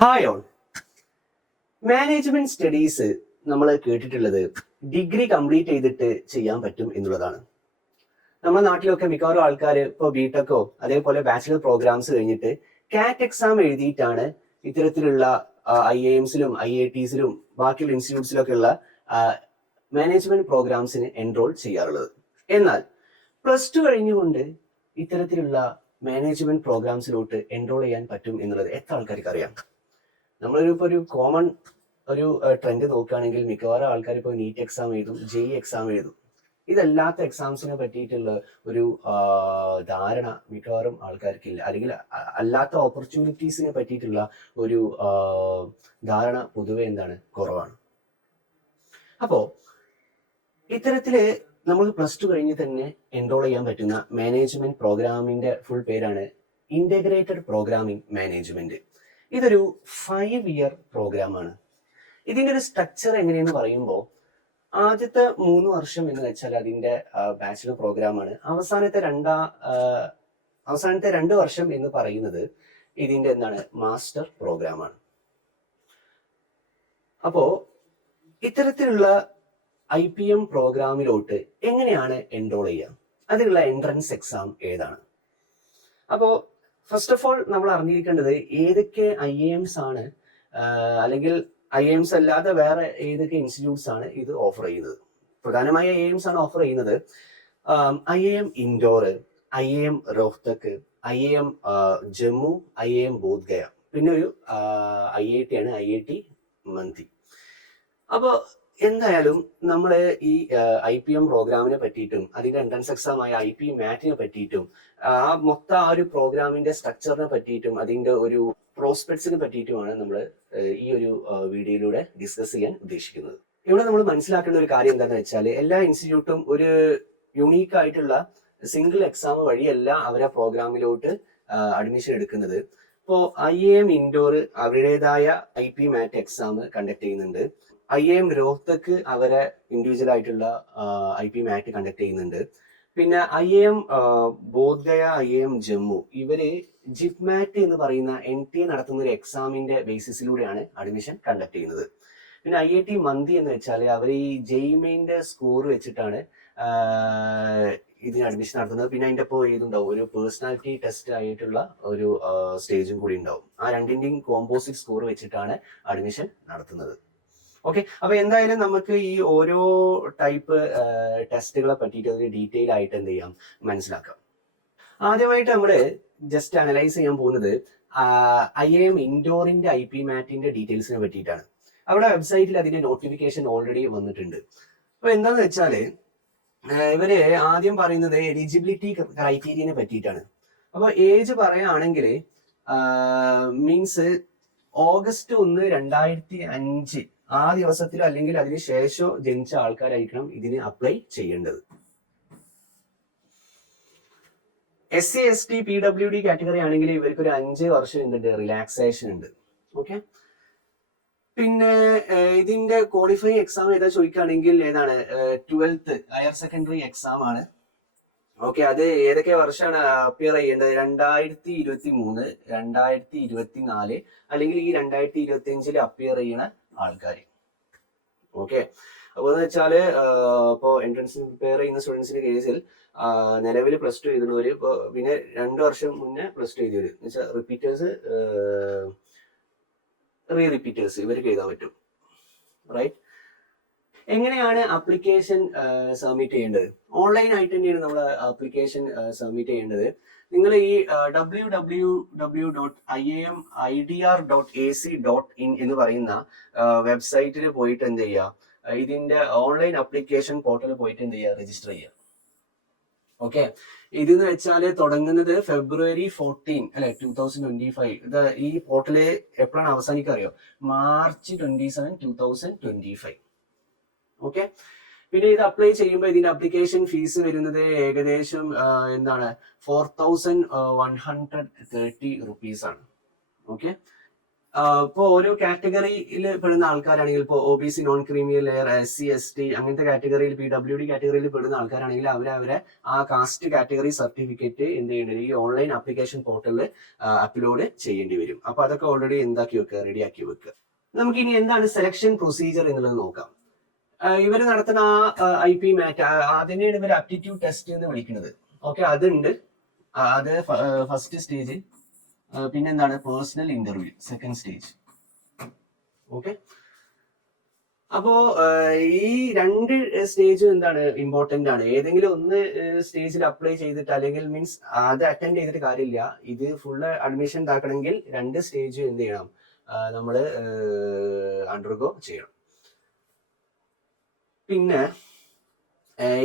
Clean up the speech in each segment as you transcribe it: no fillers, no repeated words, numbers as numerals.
Hi all. Management studies നമ്മൾ കേട്ടിട്ടുള്ളത് degree complete ചെയ്തിട്ട് ചെയ്യാൻ പറ്റും എന്നുള്ളതാണ്. നമ്മുടെ നാട്ടിലൊക്കെ മിക്കവാറും ആൾക്കാർ ഇപ്പോൾ ബിടെക്കോ അതേപോലെ ബാച്ചിലർ പ്രോഗ്രാംസ് കഴിഞ്ഞിട്ട് കാറ്റ് എക്സാം എഴുതിയിട്ടാണ് ഇത്തരത്തിലുള്ള IIMസിലും IITസിലും ബാക്കിയുള്ള ഇൻസ്റ്റിറ്റ്യൂട്ട്സിലൊക്കെ ഉള്ള മാനേജ്മെന്റ് പ്രോഗ്രാംസിന് എൻറോൾ ചെയ്യാറുള്ളത്. എന്നാൽ പ്ലസ് ടു കഴിഞ്ഞുകൊണ്ട് ഇത്തരത്തിലുള്ള മാനേജ്മെന്റ് പ്രോഗ്രാംസിലോട്ട് എൻറോൾ ചെയ്യാൻ പറ്റും എന്നുള്ളത് എത്ര ആൾക്കാർക്ക് അറിയാം? ഒരു കോമൺ ഒരു ട്രെൻഡ് നോക്കുകയാണെങ്കിൽ മിക്കവാറും ആൾക്കാർ ഇപ്പോൾ നീറ്റ് എക്സാം എഴുതും, JEE എക്സാം എഴുതും. ഇതല്ലാത്ത എക്സാംസിനെ പറ്റിയിട്ടുള്ള ഒരു ധാരണ മിക്കവാറും ആൾക്കാർക്കില്ല, അല്ലെങ്കിൽ അല്ലാത്ത ഓപ്പർച്യൂണിറ്റീസിനെ പറ്റിയിട്ടുള്ള ഒരു ധാരണ പൊതുവെ കുറവാണ്. അപ്പോൾ ഇത്തരത്തില് നമ്മൾ പ്ലസ് ടു കഴിഞ്ഞ് തന്നെ എൻറോൾ ചെയ്യാൻ പറ്റുന്ന മാനേജ്മെന്റ് പ്രോഗ്രാമിന്റെ ഫുൾ പേരാണ് ഇന്റഗ്രേറ്റഡ് പ്രോഗ്രാമിംഗ് മാനേജ്മെന്റ്. ഇതൊരു 5 ഇയർ പ്രോഗ്രാമാണ്. ഇതിന്റെ ഒരു സ്ട്രക്ചർ എങ്ങനെയെന്ന് പറയുമ്പോൾ ആദ്യത്തെ 3 വർഷം എന്ന് വെച്ചാൽ അതിന്റെ ബാച്ചിലർ പ്രോഗ്രാമാണ്. അവസാനത്തെ 2 വർഷം എന്ന് പറയുന്നത് ഇതിന്റെ മാസ്റ്റർ പ്രോഗ്രാമാണ്. അപ്പോ ഇത്തരത്തിലുള്ള IPM പ്രോഗ്രാമിലോട്ട് എങ്ങനെയാണ് എൻറോൾ ചെയ്യുക, അതിനുള്ള എൻട്രൻസ് എക്സാം ഏതാണ്? അപ്പോൾ ഫസ്റ്റ് ഓഫ് ഓൾ നമ്മൾ അറിഞ്ഞിരിക്കേണ്ടത് ഏതൊക്കെ IIMs ആണ്, അല്ലെങ്കിൽ IIMs അല്ലാതെ വേറെ ഏതൊക്കെ ഇൻസ്റ്റിറ്റ്യൂട്ട്സ് ആണ് ഇത് ഓഫർ ചെയ്യുന്നത്. പ്രധാനമായി IIMs ആണ് ഓഫർ ചെയ്യുന്നത്. IIM Indore, IIM Rohtak, IIM Jammu, IIM Bodhgaya, പിന്നെ ഒരു IIT ആണ് IIT മന്തി. അപ്പോൾ എന്തായാലും നമ്മൾ ഈ IPM പ്രോഗ്രാമിനെ പറ്റിയിട്ടും അതിന്റെ എൻട്രൻസ് എക്സാം ആയ IP മാറ്റിനെ പറ്റിയിട്ടും മൊത്തം ഒരു പ്രോഗ്രാമിന്റെ സ്ട്രക്ചറിനെ പറ്റിയിട്ടും അതിന്റെ ഒരു പ്രോസ്പെക്ട്സിനെ പറ്റിയിട്ടുമാണ് നമ്മൾ ഈ ഒരു വീഡിയോയിലൂടെ ഡിസ്കസ് ചെയ്യാൻ ഉദ്ദേശിക്കുന്നത്. ഇവിടെ നമ്മൾ മനസ്സിലാക്കേണ്ട ഒരു കാര്യം എന്താണെന്ന് വെച്ചാൽ എല്ലാ ഇൻസ്റ്റിറ്റ്യൂട്ടും ഒരു യുണീക്ക് ആയിട്ടുള്ള സിംഗിൾ എക്സാം വഴിയല്ല അവരെ പ്രോഗ്രാമിലോട്ട് അഡ്മിഷൻ എടുക്കുന്നത്. ഇപ്പോൾ IIM ഇൻഡോർ അവരുടേതായ IP മാറ്റ് എക്സാം കണ്ടക്ട് ചെയ്യുന്നുണ്ട്. IIM റോഹ്തക് അവരെ ഇൻഡിവിജ്വൽ ആയിട്ടുള്ള IP മാറ്റ് കണ്ടക്ട് ചെയ്യുന്നുണ്ട്. പിന്നെ IIM ബോധ്ഗയ, IIM ജമ്മു ഇവര് ജിപ്മാറ്റ് എന്ന് പറയുന്ന NTA നടത്തുന്ന ഒരു എക്സാമിന്റെ ബേസിസിലൂടെയാണ് അഡ്മിഷൻ കണ്ടക്ട് ചെയ്യുന്നത്. പിന്നെ IIT മന്തി എന്ന് വെച്ചാൽ അവർ ഈ JEE സ്കോർ വെച്ചിട്ടാണ് ഇതിന് അഡ്മിഷൻ നടത്തുന്നത്. പിന്നെ അതിൻ്റെ ഇപ്പോൾ ഇതുണ്ടാവും, ഒരു പേഴ്സണാലിറ്റി ടെസ്റ്റ് ആയിട്ടുള്ള ഒരു സ്റ്റേജും കൂടി ഉണ്ടാവും. ആ രണ്ടിന്റെയും കോമ്പോസിറ്റ് സ്കോർ വെച്ചിട്ടാണ് അഡ്മിഷൻ നടത്തുന്നത്. ഓക്കെ, അപ്പൊ എന്തായാലും നമുക്ക് ഈ ഓരോ ടൈപ്പ് ടെസ്റ്റുകളെ പറ്റിയിട്ട് ഒരു ഡീറ്റെയിൽ ആയിട്ട് മനസ്സിലാക്കാം. ആദ്യമായിട്ട് നമ്മൾ ജസ്റ്റ് അനലൈസ് ചെയ്യാൻ പോകുന്നത് IIM ഇൻഡോറിന്റെ IP മാറ്റിന്റെ ഡീറ്റെയിൽസിനെ പറ്റിയിട്ടാണ്. അവിടെ വെബ്സൈറ്റിൽ അതിന്റെ നോട്ടിഫിക്കേഷൻ ഓൾറെഡി വന്നിട്ടുണ്ട്. അപ്പൊ എന്താന്ന് വെച്ചാല് ഇവര് ആദ്യം പറയുന്നത് എലിജിബിലിറ്റി ക്രൈറ്റീരിയനെ പറ്റിയിട്ടാണ്. അപ്പൊ ഏജ് പറയുകയാണെങ്കിൽ മീൻസ് August 1, 2005 ആ ദിവസത്തിലോ അല്ലെങ്കിൽ അതിന് ശേഷമോ ജനിച്ച ആൾക്കാരായിരിക്കണം ഇതിന് അപ്ലൈ ചെയ്യേണ്ടത്. SC ST PWD കാറ്റഗറി ആണെങ്കിൽ ഇവർക്ക് ഒരു 5 വർഷം എന്തുണ്ട്, റിലാക്സേഷൻ ഉണ്ട്. ഓക്കെ, പിന്നെ ഇതിന്റെ ക്വാളിഫൈങ് എക്സാം ഏതാ ചോദിക്കുകയാണെങ്കിൽ 12th ഹയർ സെക്കൻഡറി എക്സാം ആണ്. ഓക്കെ, അത് ഏതൊക്കെ വർഷമാണ് അപ്പിയർ ചെയ്യേണ്ടത്? 2023, 2024 അല്ലെങ്കിൽ ഈ 2025 അപ്പിയർ ചെയ്യുന്ന ആൾക്കാർ. ഓക്കെ, അപ്പോൾ എന്ന് വെച്ചാല് ഇപ്പോൾ എൻട്രൻസിന് പ്രിപ്പയർ ചെയ്യുന്ന സ്റ്റുഡൻസിന്റെ കേസിൽ നിലവിൽ പ്ലസ് ടു എഴുതുന്നവര്, ഇപ്പോൾ പിന്നെ 2 വർഷം മുന്നേ പ്ലസ് ടു എഴുതിയവര് എന്ന് വെച്ചാൽ റിപ്പീറ്റേഴ്സ്, റിപ്പീറ്റേഴ്സ് ഇവർക്ക് എഴുതാൻ പറ്റും. റൈറ്റ്. എങ്ങനെയാണ് ആപ്ലിക്കേഷൻ സബ്മിറ്റ് ചെയ്യേണ്ടത്? ഓൺലൈൻ ആയിട്ട് തന്നെയാണ് നമ്മൾ ആപ്ലിക്കേഷൻ സബ്മിറ്റ് ചെയ്യേണ്ടത്. നിങ്ങൾ ഈ www.iamidr.ac.in എന്ന് പറയുന്ന വെബ്സൈറ്റിൽ പോയിട്ട് എന്ത് ചെയ്യുക, ഇതിന്റെ ഓൺലൈൻ ആപ്ലിക്കേഷൻ പോർട്ടലിൽ പോയിട്ട് എന്ത് ചെയ്യുക, രജിസ്റ്റർ ചെയ്യുക. ഓക്കെ, ഇതെന്ന് വെച്ചാൽ തുടങ്ങുന്നത് February 14 അല്ലെ 2025. ഇത് ഈ പോർട്ടല് എപ്പോഴാണ് അവസാനിക്കുക അറിയോ? March 27, 2025. ഓക്കെ, പിന്നെ ഇത് അപ്ലൈ ചെയ്യുമ്പോൾ ഇതിന്റെ അപ്ലിക്കേഷൻ ഫീസ് വരുന്നത് ഏകദേശം 4130 rupees ആണ്. ഓക്കെ, ഇപ്പോൾ ഓരോ കാറ്റഗറിയിൽ പെടുന്ന ആൾക്കാരാണെങ്കിൽ ഇപ്പോൾ OBC non creamy layer SC ST അങ്ങനത്തെ കാറ്റഗറിയിൽ PWD കാറ്റഗറിയിൽ പെടുന്ന ആൾക്കാരാണെങ്കിൽ അവരെ ആ കാസ്റ്റ് കാറ്റഗറി സർട്ടിഫിക്കറ്റ് എന്ത് ചെയ്യേണ്ടി ഈ ഓൺലൈൻ ആപ്ലിക്കേഷൻ പോർട്ടലിൽ അപ്ലോഡ് ചെയ്യേണ്ടി വരും. അപ്പൊ അതൊക്കെ ഓൾറെഡി എന്താക്കി വെക്കുക, റെഡിയാക്കി വെക്കുക. നമുക്ക് ഇനി എന്താണ് സെലക്ഷൻ പ്രൊസീജിയർ എന്നുള്ളത് നോക്കാം. ഇവർ നടത്തുന്ന ആ IP മാറ്റ് അതിനെയാണ് ഇവർ ആപ്റ്റിറ്റ്യൂഡ് ടെസ്റ്റ് എന്ന് വിളിക്കുന്നത്. ഓക്കെ, അതുണ്ട്. അത് ഫസ്റ്റ് സ്റ്റേജ്. പിന്നെന്താണ് personal interview, second stage. Okay, അപ്പോ ഈ രണ്ട് സ്റ്റേജും എന്താണ് ഇമ്പോർട്ടന്റ് ആണ്. ഏതെങ്കിലും ഒന്ന് സ്റ്റേജിൽ അപ്ലൈ ചെയ്തിട്ട് അല്ലെങ്കിൽ മീൻസ് അത് അറ്റൻഡ് ചെയ്തിട്ട് കാര്യമില്ല. ഇത് ഫുള്ള് അഡ്മിഷൻ ഇതാക്കണമെങ്കിൽ രണ്ട് സ്റ്റേജ് എന്ത് ചെയ്യണം, നമ്മൾ അണ്ടർഗോ ചെയ്യണം. പിന്നെ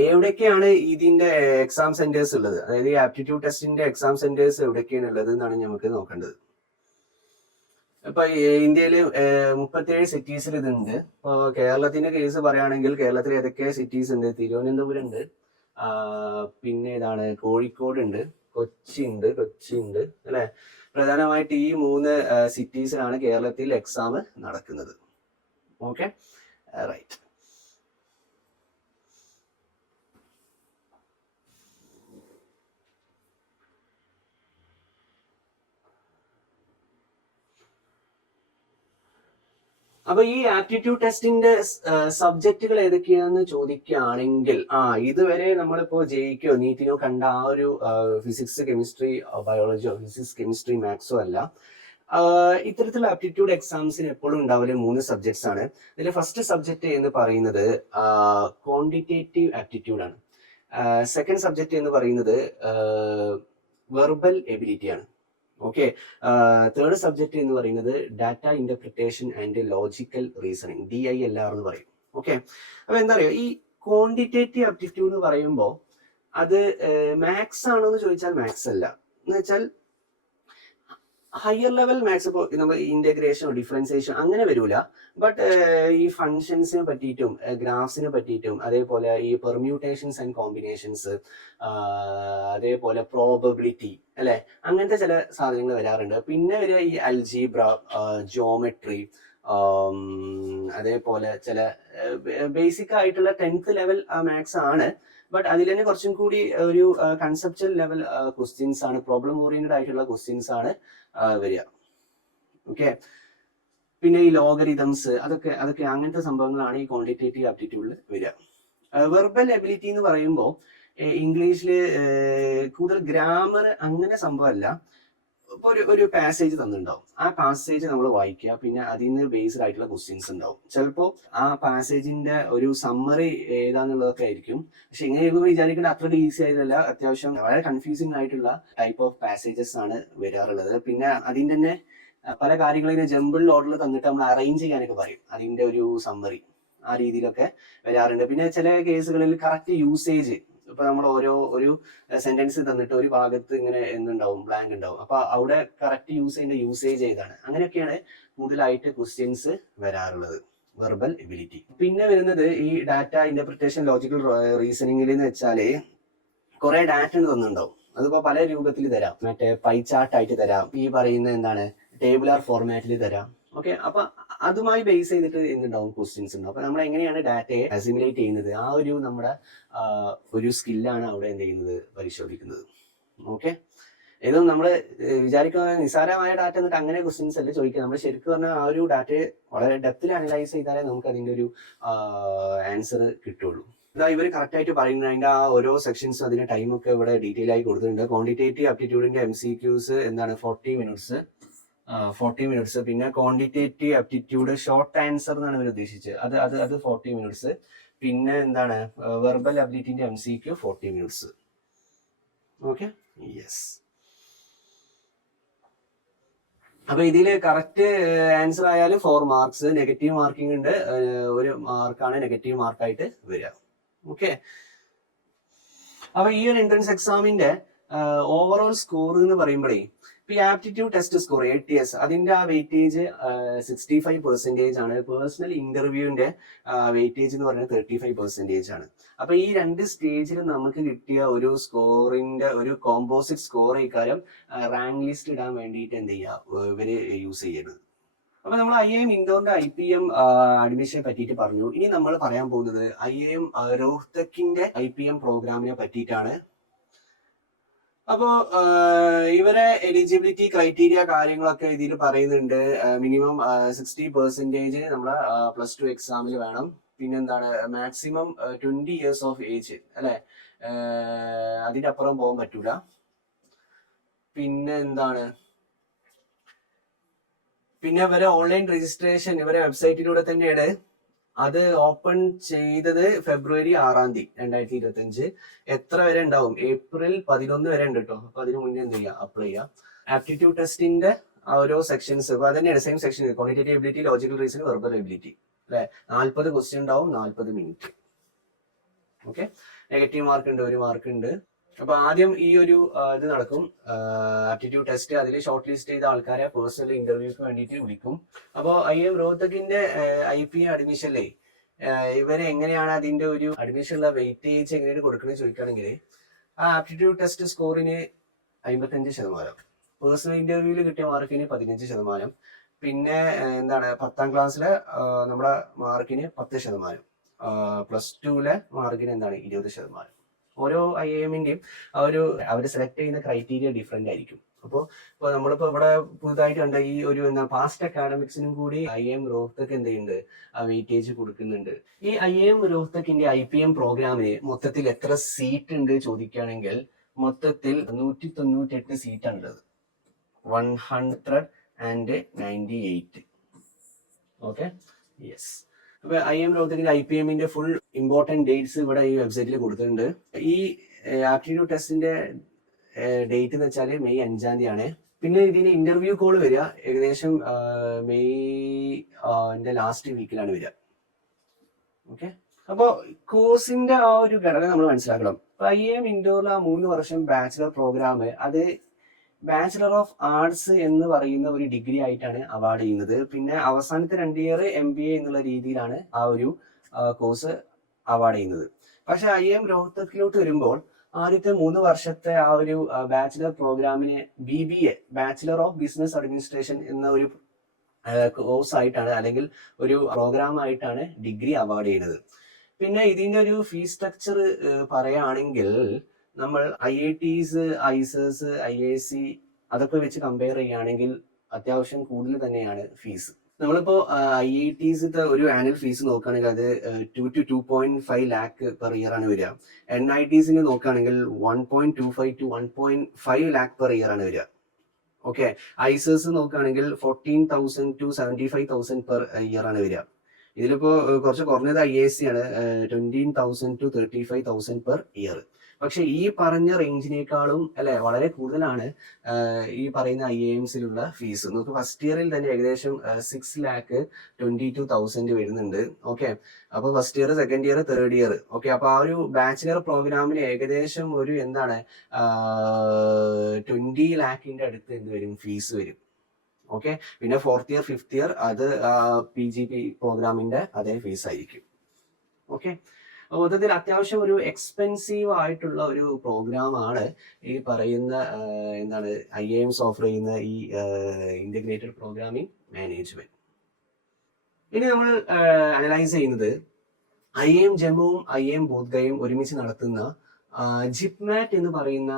എവിടെയൊക്കെയാണ് ഇതിന്റെ എക്സാം സെന്റേഴ്സ് ഉള്ളത്, അതായത് ഈ ആപ്റ്റിറ്റ്യൂഡ് ടെസ്റ്റിന്റെ എക്സാം സെന്റേഴ്സ് എവിടെയൊക്കെയാണ് ഉള്ളത് എന്നാണ് നമുക്ക് നോക്കേണ്ടത്. ഇപ്പൊ ഇന്ത്യയിൽ 37 സിറ്റീസിൽ ഇതുണ്ട്. ഇപ്പൊ കേരളത്തിന്റെ കേസ് പറയുകയാണെങ്കിൽ കേരളത്തിൽ ഏതൊക്കെ സിറ്റീസ് ഉണ്ട്? തിരുവനന്തപുരം ഉണ്ട്, പിന്നെ ഏതാണ്, കോഴിക്കോട് ഉണ്ട്, കൊച്ചി ഉണ്ട് അല്ലെ. പ്രധാനമായിട്ട് ഈ 3 സിറ്റീസിലാണ് കേരളത്തിൽ എക്സാം നടക്കുന്നത്. Okay, right. അപ്പൊ ഈ ആപ്റ്റിറ്റ്യൂഡ് ടെസ്റ്റിന്റെ സബ്ജക്റ്റുകൾ ഏതൊക്കെയാന്ന് ചോദിക്കുകയാണെങ്കിൽ, ഇതുവരെ നമ്മളിപ്പോ ജെഇക്കോ നീറ്റിനോ കണ്ട ആ ഒരു ഫിസിക്സ് കെമിസ്ട്രി ബയോളജിയോ ഫിസിക്സ് കെമിസ്ട്രി മാത്സോ അല്ല. ഇത്തരത്തിലുള്ള ആപ്റ്റിറ്റ്യൂഡ് എക്സാംസിന് എപ്പോഴും ഉണ്ടാവില്ല 3 സബ്ജക്ട്സ് ആണ്. ഇതിൽ ഫസ്റ്റ് സബ്ജക്ട് എന്ന് പറയുന്നത് ക്വാണ്ടിറ്റേറ്റീവ് ആപ്റ്റിറ്റ്യൂഡ് ആണ്. സെക്കൻഡ് സബ്ജക്ട് എന്ന് പറയുന്നത് വെർബൽ എബിലിറ്റി ആണ്. ഓക്കെ, തേർഡ് സബ്ജക്ട് എന്ന് പറയുന്നത് data interpretation and logical reasoning, DILR എന്ന് പറയും. ഓക്കെ, അപ്പൊ എന്താ പറയുക, ഈ ക്വാണ്ടിറ്റേറ്റീവ് ആപ്റ്റിറ്റ്യൂഡ് എന്ന് പറയുമ്പോൾ അത് മാത്സ് ആണോ എന്ന് ചോദിച്ചാൽ മാത്സ് അല്ല. എന്ന് വെച്ചാൽ ഹയർ ലെവൽ മാത്സ്, ഇപ്പോൾ നമ്മൾ ഇന്റഗ്രേഷനോ ഡിഫറൻസിയേഷൻ അങ്ങനെ വരൂല. ബട്ട് ഈ ഫങ്ഷൻസിനെ പറ്റിയിട്ടും ഗ്രാഫ്സിനെ പറ്റിയിട്ടും അതേപോലെ ഈ പെർമ്യൂട്ടേഷൻസ് ആൻഡ് കോമ്പിനേഷൻസ്, അതേപോലെ പ്രോബബിലിറ്റി അല്ലെ, അങ്ങനത്തെ ചില സാധനങ്ങൾ വരാറുണ്ട്. പിന്നെ വരിക ഈ അൽജീബ്ര, ജോമെട്രി, അതേപോലെ ചില ബേസിക് ആയിട്ടുള്ള 10th ലെവൽ മാത്സ് ആണ്. ബട്ട് അതിൽ തന്നെ കുറച്ചും കൂടി ഒരു കൺസെപ്ച്വൽ ലെവൽ ക്വസ്റ്റ്യൻസ് ആണ്, പ്രോബ്ലം ഓറിയന്റഡ് ആയിട്ടുള്ള ക്വസ്റ്റ്യൻസ് ആണ് വരിക. ഓക്കെ, പിന്നെ ഈ ലോഗരിതംസ് അതൊക്കെ അങ്ങനത്തെ സംഭവങ്ങളാണ് ഈ ക്വാണ്ടിറ്റേറ്റീവ് ആപ്റ്റിറ്റ്യൂഡിൽ വരിക. വെർബൽ എബിലിറ്റി എന്ന് പറയുമ്പോൾ ഇംഗ്ലീഷിൽ കൂടുതൽ ഗ്രാമർ അങ്ങനെ സംഭവമല്ല. ഇപ്പൊ ഒരു പാസേജ് തന്നിട്ടുണ്ടാവും, ആ പാസേജ് നമ്മൾ വായിക്കുക, പിന്നെ അതിൽ നിന്ന് ബേസ്ഡ് ആയിട്ടുള്ള ക്വസ്റ്റ്യൻസ് ഉണ്ടാവും. ചിലപ്പോൾ ആ പാസേജിന്റെ ഒരു സമ്മറി ഏതാന്നുള്ളതൊക്കെ ആയിരിക്കും. പക്ഷെ ഇങ്ങനെയൊന്നും വിചാരിക്കേണ്ട അത്ര ഈസി ആയിട്ടല്ല. അത്യാവശ്യം വളരെ കൺഫ്യൂസിങ് ആയിട്ടുള്ള ടൈപ്പ് ഓഫ് പാസേജസ് ആണ് വരാറുള്ളത്. പിന്നെ അതിന്റെ തന്നെ പല കാര്യങ്ങളും ജംബിൾ ഓർഡറിൽ തന്നിട്ട് നമ്മൾ അറേഞ്ച് ചെയ്യാനൊക്കെ പറയും, അതിന്റെ ഒരു സമ്മറി ആ രീതിയിലൊക്കെ വരാറുണ്ട്. പിന്നെ ചില കേസുകളിൽ കറക്റ്റ് യൂസേജ്, ഇപ്പൊ നമ്മൾ ഒരു സെന്റൻസ് തന്നിട്ട് ഒരു ഭാഗത്ത് ഇങ്ങനെ എന്തുണ്ടാവും, ബ്ലാങ്ക് ഉണ്ടാവും. അപ്പൊ അവിടെ കറക്റ്റ് യൂസ് ചെയ്യേണ്ട യൂസേജ് ഏതാണ്, അങ്ങനെയൊക്കെയാണ് കൂടുതലായിട്ട് ക്വസ്റ്റ്യൻസ് വരാറുള്ളത്. Verbal ability. പിന്നെ വരുന്നത് ഈ ഡാറ്റ ഇന്റർപ്രിറ്റേഷൻ ലോജിക്കൽ റീസണിംഗിൽ എന്ന് വെച്ചാല് കുറെ ഡാറ്റ തന്നിട്ടുണ്ടാവും. അതിപ്പോ പല രൂപത്തിൽ തരാം, മറ്റേ പൈ ചാർട്ട് ആയിട്ട് തരാം, ഈ പറയുന്ന എന്താണ് ടേബുലാർ ഫോർമാറ്റിൽ തരാം. ഓക്കെ, അപ്പൊ അതുമായി ബേസ് ചെയ്തിട്ട് എന്തുണ്ടാവും, ക്വസ്റ്റ്യൻസ് ഉണ്ടാവും. അപ്പൊ നമ്മൾ എങ്ങനെയാണ് ഡാറ്റയെ അസിമുലേറ്റ് ചെയ്യുന്നത്, ആ ഒരു നമ്മുടെ ഒരു സ്കില്ലാണ് അവിടെ എന്ത് ചെയ്യുന്നത്, പരിശോധിക്കുന്നത്. ഓക്കെ, ഏതും നമ്മൾ വിചാരിക്കുന്ന നിസ്സാരമായ ഡാറ്റ എന്നിട്ട് അങ്ങനെ ക്വസ്റ്റ്യൻസ് അല്ല ചോദിക്കുക. നമ്മൾ ശരിക്കും പറഞ്ഞാൽ ആ ഒരു ഡാറ്റയെ വളരെ ഡെപ്തിൽ അനലൈസ് ചെയ്താലേ നമുക്ക് അതിന്റെ ഒരു ആൻസർ കിട്ടുള്ളൂ. ഇതാ ഇവർ കറക്റ്റ് ആയിട്ട് പറയുന്നത്, അതിന്റെ ആ ഓരോ സെക്ഷൻസും അതിന്റെ ടൈമൊക്കെ ഇവിടെ ഡീറ്റെയിൽ ആയി കൊടുത്തിട്ടുണ്ട്. ക്വാണ്ടിറ്റേറ്റീവ് ആപ്റ്റിറ്റ്യൂഡിന്റെ MCQs എന്താണ് 40 മിനിറ്റ്സ്. പിന്നെ ക്വാണ്ടിറ്റേറ്റീവ് ആപ്റ്റിറ്റ്യൂഡ് ഷോർട്ട് ആൻസർ എന്നാണ് ഇവർ ഉദ്ദേശിച്ചത്, അത് 40 മിനിറ്റ്സ്. പിന്നെ എന്താണ് വെർബൽ അബിലിറ്റിന്റെ MCQ 40 മിനിറ്റ്സ്. Okay, yes. അപ്പൊ ഇതില് കറക്റ്റ് ആൻസർ ആയാലും 4 മാർക്സ്, നെഗറ്റീവ് മാർക്കിംഗ് ഉണ്ട്, 1 മാർക്കാണ് നെഗറ്റീവ് മാർക്കായിട്ട് വരിക. ഓക്കെ, അപ്പൊ ഈ ഒരു എൻട്രൻസ് എക്സാമിന്റെ ഓവറോൾ സ്കോർ എന്ന് പറയുമ്പോഴേ, ഇപ്പൊ ഈ ആപ്റ്റിറ്റ്യൂഡ് ടെസ്റ്റ് സ്കോർ ATS അതിന്റെ ആ വെയിറ്റേജ് 65% ആണ്. പേഴ്സണൽ ഇന്റർവ്യൂവിന്റെ വെയിറ്റേജ് എന്ന് പറയുന്നത് 35% ആണ്. അപ്പൊ ഈ 2 സ്റ്റേജിൽ നമുക്ക് കിട്ടിയ ഒരു സ്കോറിന്റെ ഒരു കോമ്പോസിറ്റ് സ്കോർ ഇക്കാര്യം റാങ്ക് ലിസ്റ്റ് ഇടാൻ വേണ്ടിയിട്ട് എന്ത് ചെയ്യുക, ഇവര് യൂസ് ചെയ്യുന്നത്. അപ്പൊ നമ്മൾ IIM ഇൻഡോറിന്റെ IPM അഡ്മിഷനെ പറ്റിയിട്ട് പറഞ്ഞു. ഇനി നമ്മൾ പറയാൻ പോകുന്നത് IIM റോഹ്തക്കിന്റെ IPM പ്രോഗ്രാമിനെ പറ്റിയിട്ടാണ്. അപ്പോ ഇവരെ എലിജിബിലിറ്റി ക്രൈറ്റീരിയ കാര്യങ്ങളൊക്കെ ഇതിൽ പറയുന്നുണ്ട്. മിനിമം 60% നമ്മളെ +2 എക്സാമിൽ വേണം. പിന്നെന്താണ്, മാക്സിമം 20 years ഓഫ് ഏജ് അല്ലെ, അതിന്റെ അപ്പുറം പോകാൻ പറ്റൂല. പിന്നെ എന്താണ്, പിന്നെ ഇവരെ ഓൺലൈൻ രജിസ്ട്രേഷൻ ഇവരെ വെബ്സൈറ്റിലൂടെ തന്നെയാണ്. അത് ഓപ്പൺ ചെയ്തത് February 6, 2025. എത്ര വരെ ഉണ്ടാവും? April 11 വരെ ഉണ്ട് കേട്ടോ. അപ്പൊ അതിന് മുന്നേ എന്ത് ചെയ്യാം, അപ്ലൈ ചെയ്യാം. ആപ്റ്റിറ്റ്യൂഡ് ടെസ്റ്റിന്റെ ഓരോ സെക്ഷൻസ് അത് തന്നെയാണ്, same section. Quantitative ability, logical reasoning, verbal ability അല്ലെ. 40 ക്വസ്റ്റ്യൻ ഉണ്ടാവും, 40 മിനിറ്റ്. ഓക്കെ, നെഗറ്റീവ് മാർക്ക് ഉണ്ട്, 1 മാർക്ക് ഉണ്ട്. അപ്പൊ ആദ്യം ഈ ഒരു ഇത് നടക്കും, ആപ്റ്റിറ്റ്യൂഡ് ടെസ്റ്റ്. അതിൽ ഷോർട്ട് ലിസ്റ്റ് ചെയ്ത ആൾക്കാരെ പേഴ്സണൽ ഇന്റർവ്യൂക്ക് വേണ്ടിയിട്ട് വിളിക്കും. അപ്പോൾ IIM റോഹ്തക്കിന്റെ IPM അഡ്മിഷനിലെ ഇവരെ എങ്ങനെയാണ് അതിന്റെ ഒരു അഡ്മിഷനുള്ള വെയിറ്റേജ് എങ്ങനെയാണ് കൊടുക്കുന്നത് ചോദിക്കുകയാണെങ്കിൽ, ആ ആപ്റ്റിറ്റ്യൂഡ് ടെസ്റ്റ് സ്കോറിന് 55%, പേഴ്സണൽ ഇന്റർവ്യൂവിൽ കിട്ടിയ മാർക്കിന് 15%, പിന്നെ എന്താണ് 10ാം ക്ലാസ്സിലെ നമ്മുടെ മാർക്കിന് 10%, +2ലെ മാർക്കിന് എന്താണ് 20%. ഓരോ IIMന്റെയും അവർ സെലക്ട് ചെയ്യുന്ന ക്രൈറ്റീരിയ ഡിഫറെന്റ് ആയിരിക്കും. അപ്പോൾ നമ്മളിപ്പോ ഇവിടെ പുതുതായിട്ട് കണ്ട ഈ ഒരു പാസ്റ്റ് അക്കാഡമിക്സിനും കൂടി IIM റോഹ്തക്ക് എന്ത് ചെയ്യുന്നുണ്ട്, വെയിറ്റേജ് കൊടുക്കുന്നുണ്ട്. ഈ IIM റോഹ്തക്കിന്റെ IPM പ്രോഗ്രാമിന് മൊത്തത്തിൽ എത്ര സീറ്റ് ഉണ്ട് ചോദിക്കുകയാണെങ്കിൽ, മൊത്തത്തിൽ 198 സീറ്റാണ് ഉള്ളത്. 198. Okay, yes. അപ്പൊ IIM റോഹ്തക്കിന്റെ IPMന്റെ ഫുൾ ഇമ്പോർട്ടന്റ് ഡേറ്റ്സ് ഇവിടെ ഈ വെബ്സൈറ്റിൽ കൊടുത്തിട്ടുണ്ട്. ഈ ആപ്റ്റിറ്റ്യൂഡ് ടെസ്റ്റിന്റെ ഡേറ്റ് എന്ന് വെച്ചാൽ May 5 പിന്നെ ഇതിന് ഇന്റർവ്യൂ കോൾ വരിക ഏകദേശം മെയ്ന്റെ ലാസ്റ്റ് വീക്കിലാണ് വരിക. ഓക്കെ, അപ്പോ കോഴ്സിന്റെ ആ ഒരു ഘടന നമ്മൾ മനസ്സിലാക്കണം. IIM ഇൻഡോറിലെ 3 വർഷം ബാച്ചിലർ പ്രോഗ്രാം, അത് ബാച്ചിലർ ഓഫ് ആർട്സ് എന്ന് പറയുന്ന ഒരു ഡിഗ്രി ആയിട്ടാണ് അവാർഡ് ചെയ്യുന്നത്. പിന്നെ അവസാനത്തെ 2 ഇയർ MBA എന്നുള്ള രീതിയിലാണ് ആ ഒരു കോഴ്സ് അവാർഡ് ചെയ്യുന്നത്. പക്ഷെ IIM റോഹ്തക്കിലോട്ട് വരുമ്പോൾ ആദ്യത്തെ 3 വർഷത്തെ ആ ഒരു ബാച്ചിലർ പ്രോഗ്രാമിന് BBA, bachelor of business administration എന്ന ഒരു കോഴ്സ് ആയിട്ടാണ്, അല്ലെങ്കിൽ ഒരു പ്രോഗ്രാം ആയിട്ടാണ് ഡിഗ്രി അവാർഡ് ചെയ്യുന്നത്. പിന്നെ ഇതിന്റെ ഒരു ഫീസ് സ്ട്രക്ചർ പറയുകയാണെങ്കിൽ, നമ്മൾ IITs, IISERs, IISc അതൊക്കെ വെച്ച് കമ്പയർ ചെയ്യുകയാണെങ്കിൽ അത്യാവശ്യം കൂടുതൽ തന്നെയാണ് ഫീസ്. നമ്മളിപ്പോ IITs ഒരു ആനുവൽ ഫീസ് നോക്കുകയാണെങ്കിൽ അത് 2 to 2.5 lakh പെർ ഇയർ ആണ് വരിക. NITs നോക്കുകയാണെങ്കിൽ 1.25 to 1.5 lakh പെർ ഇയർ ആണ് വരിക. ഓക്കെ, IISERs നോക്കുകയാണെങ്കിൽ 14,000 to 75,000 പെർ ഇയർ ആണ് വരിക. ഇതിലിപ്പോ കുറച്ച് കുറഞ്ഞത് IISc ആണ്, 20,000 to 35,000 പെർ ഇയർ. പക്ഷെ ഈ പറഞ്ഞ റേഞ്ചിനേക്കാളും അല്ലെ വളരെ കൂടുതലാണ് ഈ പറയുന്ന IIMസിലുള്ള ഫീസ്. നമുക്ക് ഫസ്റ്റ് ഇയറിൽ തന്നെ ഏകദേശം 6,22,000 വരുന്നുണ്ട്. ഓക്കെ, അപ്പൊ first year, second year, third year. Okay, അപ്പൊ ആ ഒരു ബാച്ചിലർ പ്രോഗ്രാമിന് ഏകദേശം ഒരു 20 lakhന്റെ അടുത്ത് എന്ത് വരും, ഫീസ് വരും. ഓക്കെ, പിന്നെ 4th ഇയർ, 5th ഇയർ അത് PGP പ്രോഗ്രാമിന്റെ അതേ ഫീസ് ആയിരിക്കും. ഓക്കെ, മൊത്തത്തിൽ അത്യാവശ്യം ഒരു എക്സ്പെൻസീവ് ആയിട്ടുള്ള ഒരു പ്രോഗ്രാം ആണ് ഈ പറയുന്ന IIMs ഓഫർ ചെയ്യുന്ന ഈ ഇന്റഗ്രേറ്റഡ് പ്രോഗ്രാമിംഗ് മാനേജ്മെന്റ്. ഇനി നമ്മൾ അനലൈസ് ചെയ്യുന്നത് IIM ജമ്മുവും IIM ബോധ്ഗയയും ഒരുമിച്ച് നടത്തുന്ന ജിപ്മാറ്റ് എന്ന് പറയുന്ന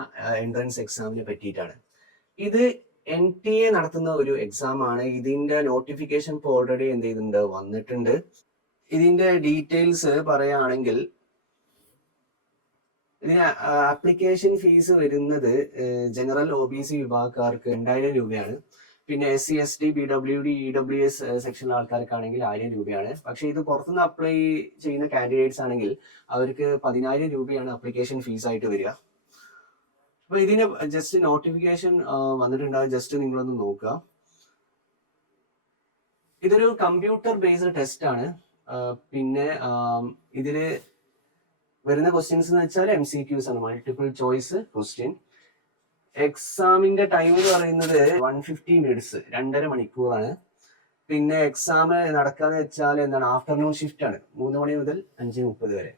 എൻട്രൻസ് എക്സാമിനെ പറ്റിയിട്ടാണ്. ഇത് NTA നടത്തുന്ന ഒരു എക്സാം ആണ്. ഇതിന്റെ നോട്ടിഫിക്കേഷൻ ഇപ്പോൾ ഓൾറെഡി എന്ത് ചെയ്തിട്ടുണ്ട്, വന്നിട്ടുണ്ട്. ഇതിന്റെ ഡീറ്റെയിൽസ് പറയുകയാണെങ്കിൽ, ഇതിന് ആപ്ലിക്കേഷൻ ഫീസ് വരുന്നത് ജനറൽ OBC വിഭാഗക്കാർക്ക് 2,000 രൂപയാണ്. പിന്നെ SC ST PWD EWS സെക്ഷനിലെ ആൾക്കാർക്കാണെങ്കിൽ 1,000 രൂപയാണ്. പക്ഷെ ഇത് പുറത്തുനിന്ന് അപ്ലൈ ചെയ്യുന്ന കാൻഡിഡേറ്റ്സ് ആണെങ്കിൽ അവർക്ക് 10,000 രൂപയാണ് ആപ്ലിക്കേഷൻ ഫീസ് ആയിട്ട് വരിക. അപ്പൊ ഇതിന് ജസ്റ്റ് നോട്ടിഫിക്കേഷൻ വന്നിട്ടുണ്ടാവും, ജസ്റ്റ് നിങ്ങളൊന്ന് നോക്കുക. ഇതൊരു കമ്പ്യൂട്ടർ ബേസ്ഡ് ടെസ്റ്റ് ആണ്. പിന്നെ ഇതില് വരുന്ന ക്വസ്റ്റ്യൻസ് എന്ന് വെച്ചാൽ MCQs ആണ്, മൾട്ടിപ്പിൾ ചോയ്സ് ക്വസ്റ്റ്യൻ. എക്സാമിന്റെ ടൈം എന്ന് പറയുന്നത് 150 minutes, 2.5 മണിക്കൂറാണ്. പിന്നെ എക്സാം നടക്കാന്ന് വെച്ചാൽ ആഫ്റ്റർനൂൺ ഷിഫ്റ്റ് ആണ്, 3 മണി മുതൽ 5:30 വരെ.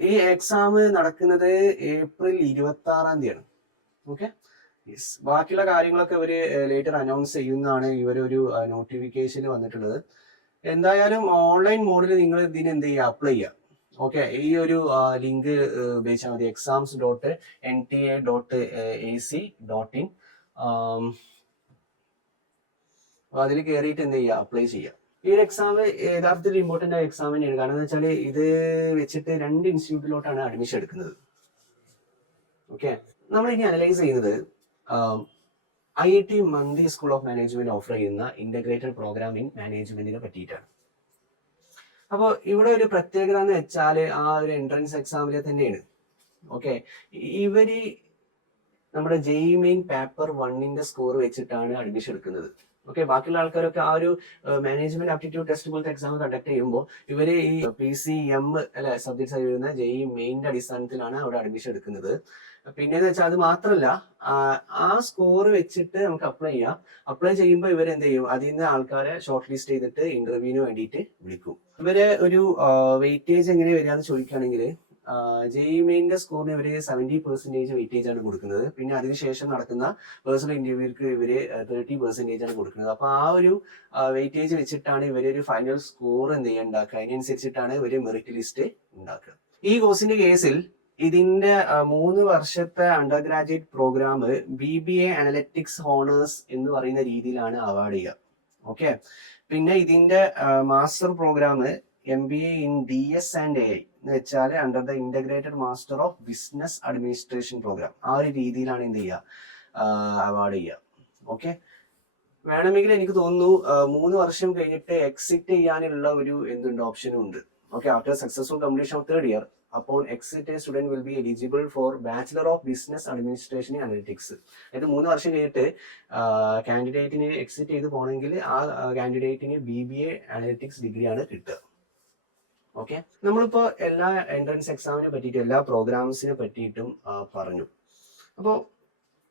ഈ എക്സാം നടക്കുന്നത് April 26 ആണ്. ഓക്കെ, യെസ്, ബാക്കിയുള്ള കാര്യങ്ങളൊക്കെ ഇവർ ലേറ്റർ അനൗൺസ് ചെയ്യുന്നതാണ് ഇവരൊരു നോട്ടിഫിക്കേഷൻ വന്നിട്ടുള്ളത്. എന്തായാലും ഓൺലൈൻ മോഡിൽ നിങ്ങൾ ഇതിന് എന്ത് ചെയ്യുക, അപ്ലൈ ചെയ്യുക. ഓക്കെ, ഈ ഒരു ലിങ്ക് ഉപയോഗിച്ചാൽ മതി, exams.nta.ac.in. അതിൽ കയറിയിട്ട് എന്ത് ചെയ്യുക, അപ്ലൈ ചെയ്യുക. ഈ ഒരു എക്സാം യഥാർത്ഥത്തിൽ ഇമ്പോർട്ടൻ്റ് ആയ എക്സാം തന്നെയാണ്. കാരണം എന്ന് വെച്ചാൽ ഇത് വെച്ചിട്ട് 2 ഇൻസ്റ്റിറ്റ്യൂട്ടിലോട്ടാണ് അഡ്മിഷൻ എടുക്കുന്നത്. ഓക്കെ, നമ്മൾ ഇനി അനലൈസ് ചെയ്യുന്നത് IIT mandi school of management offer ചെയ്യുന്ന ഇന്റഗ്രേറ്റഡ് പ്രോഗ്രാം ഇൻ മാനേജ്മെന്റിനെ പറ്റിയിട്ടാണ്. അപ്പോൾ ഇവിടെ ഒരു പ്രത്യേകത എന്ന് വെച്ചാൽ ആ ഒരു എൻട്രൻസ് എക്സാമിലെ തന്നെയാണ്. ഓക്കെ, ഇവര് നമ്മുടെ JEE മെയിൻ പേപ്പർ 1ന്റെ സ്കോർ വെച്ചിട്ടാണ് അഡ്മിഷൻ എടുക്കുന്നത്. ഓക്കെ, ബാക്കിയുള്ള ആൾക്കാരൊക്കെ ആ ഒരു മാനേജ്മെന്റ് ആപ്റ്റിറ്റ്യൂഡ് ടെസ്റ്റ് പോലത്തെ എക്സാം കണ്ടക്ട് ചെയ്യുമ്പോൾ ഇവര് ഈ PCM അല്ലെ സബ്ജക്ട്സ് എഴുതുന്ന JEE മെയിൻ്റെ അടിസ്ഥാനത്തിലാണ് അവിടെ അഡ്മിഷൻ എടുക്കുന്നത്. പിന്നെന്ന് വെച്ചാൽ അത് മാത്രമല്ല, ആ സ്കോർ വെച്ചിട്ട് നമുക്ക് അപ്ലൈ ചെയ്യാം. അപ്ലൈ ചെയ്യുമ്പോൾ ഇവർ എന്ത് ചെയ്യും, അതിൽ നിന്ന് ആൾക്കാരെ ഷോർട്ട് ലിസ്റ്റ് ചെയ്തിട്ട് ഇന്റർവ്യൂവിന് വേണ്ടിയിട്ട് വിളിക്കും. ഇവര് ഒരു വെയിറ്റേജ് എങ്ങനെ വരികയെന്ന് ചോദിക്കുകയാണെങ്കിൽ JEE മെയിൻ്റെ സ്കോറിന് ഇവര് 70% വെയിറ്റേജ് ആണ് കൊടുക്കുന്നത്. പിന്നെ അതിനുശേഷം നടക്കുന്ന പേഴ്സണൽ ഇന്റർവ്യൂക്ക് ഇവര് 30% ആണ് കൊടുക്കുന്നത്. അപ്പൊ ആ ഒരു വെയിറ്റേജ് വെച്ചിട്ടാണ് ഇവര് ഒരു ഫൈനൽ സ്കോർ എന്ത് ചെയ്യുക, ഉണ്ടാക്കുക. അതിനനുസരിച്ചിട്ടാണ് ഇവര് മെറിറ്റ് ലിസ്റ്റ് ഉണ്ടാക്കുക. ഈ കോഴ്സിന്റെ കേസിൽ ഇതിന്റെ 3 വർഷത്തെ undergraduate program BBA analytics honours എന്ന് പറയുന്ന രീതിയിലാണ് അവാർഡ് ചെയ്യുക. ഓക്കെ, പിന്നെ ഇതിന്റെ master program MBA in DS and AI എന്ന് വെച്ചാൽ under the integrated master of business administration program, ആ ഒരു രീതിയിലാണ് എന്ത് ചെയ്യുക, അവാർഡ് ചെയ്യുക. ഓക്കെ, വേണമെങ്കിൽ എനിക്ക് തോന്നുന്നു 3 വർഷം കഴിഞ്ഞിട്ട് എക്സിറ്റ് ചെയ്യാനുള്ള ഒരു എന്തുണ്ട്, ഓപ്ഷനും ഉണ്ട്. Okay, after successful completion of 3rd year upon exit a student will be eligible for Bachelor of Business Administration in Analytics. അതായത് 3 വർഷം കഴിഞ്ഞിട്ട് കാൻഡിഡേറ്റിന് എക്സിറ്റ് ചെയ്ത് പോകണമെങ്കിൽ ആ കാൻഡിഡേറ്റിന് BBA അനലിറ്റിക്സ് ഡിഗ്രിയാണ് കിട്ടുക. ഓക്കെ, നമ്മളിപ്പോൾ എല്ലാ എൻട്രൻസ് എക്സാമിനെ പറ്റിയിട്ടും എല്ലാ പ്രോഗ്രാംസിനെ പറ്റിയിട്ടും പറഞ്ഞു. അപ്പോൾ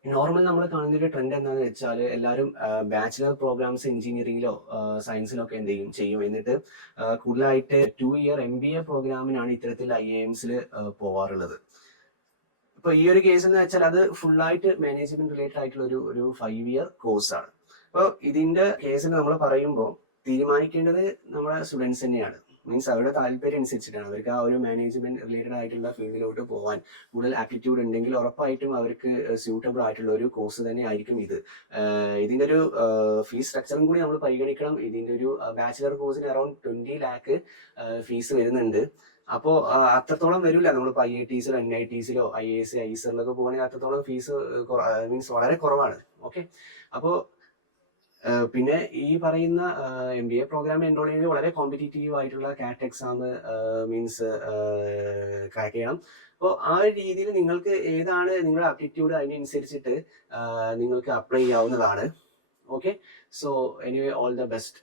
നോർമൽ നമ്മൾ കാണുന്ന ഒരു ട്രെൻഡ് എന്താണെന്ന് വെച്ചാൽ എല്ലാവരും ബാച്ചിലർ പ്രോഗ്രാംസ് എഞ്ചിനീയറിംഗിലോ സയൻസിലോ ഒക്കെ എന്ത് ചെയ്യും. എന്നിട്ട് കൂടുതലായിട്ട് 2 year MBA പ്രോഗ്രാമിനാണ് ഇത്തരത്തിൽ IIMസിൽ പോവാറുള്ളത്. ഇപ്പൊ ഈ ഒരു കേസ് എന്ന് വെച്ചാൽ അത് ഫുള്ളായിട്ട് മാനേജ്മെന്റ് റിലേറ്റഡ് ആയിട്ടുള്ള ഒരു 5 year കോഴ്സാണ്. അപ്പോൾ ഇതിന്റെ കേസിൽ നമ്മൾ പറയുമ്പോൾ തീരുമാനിക്കേണ്ടത് നമ്മുടെ സ്റ്റുഡൻസ് തന്നെയാണ്. മീൻസ് അവരുടെ താല്പര്യം അനുസരിച്ചിട്ടാണ്. അവർക്ക് ആ ഒരു മാനേജ്മെന്റ് റിലേറ്റഡ് ആയിട്ടുള്ള ഫീൽഡിലോട്ട് പോകാൻ കൂടുതൽ ആപ്റ്റിറ്റ്യൂഡ് ഉണ്ടെങ്കിൽ ഉറപ്പായിട്ടും അവർക്ക് സ്യൂട്ടബിൾ ആയിട്ടുള്ള ഒരു കോഴ്സ് തന്നെ ആയിരിക്കും ഇത്. ഇതിന്റെ ഒരു ഫീസ് സ്ട്രക്ചറും കൂടി നമ്മൾ പരിഗണിക്കണം. ഇതിന്റെ ഒരു ബാച്ചിലർ കോഴ്സിന് അറൌണ്ട് 20 lakh ഫീസ് വരുന്നുണ്ട്. അപ്പോൾ അത്രത്തോളം വരില്ല. നമ്മളിപ്പോൾ IITസിലോ NITസിലോ IAS ISERലൊക്കെ പോകുകയാണെങ്കിൽ അത്രത്തോളം ഫീസ് മീൻസ് വളരെ കുറവാണ്. ഓക്കെ, അപ്പോൾ പിന്നെ ഈ പറയുന്ന MBA പ്രോഗ്രാം എൻറോൾ ചെയ്യുന്നത് വളരെ കോമ്പറ്റീറ്റീവ് ആയിട്ടുള്ള CAT എക്സാം മീൻസ് ക്രാക്ക് ചെയ്യണം. അപ്പോൾ ആ ഒരു രീതിയിൽ നിങ്ങൾക്ക് ഏതാണ് നിങ്ങളുടെ ആപ്റ്റിറ്റ്യൂഡ് അതിനനുസരിച്ചിട്ട് നിങ്ങൾക്ക് അപ്ലൈ ചെയ്യാവുന്നതാണ്. Okay, so anyway all the best.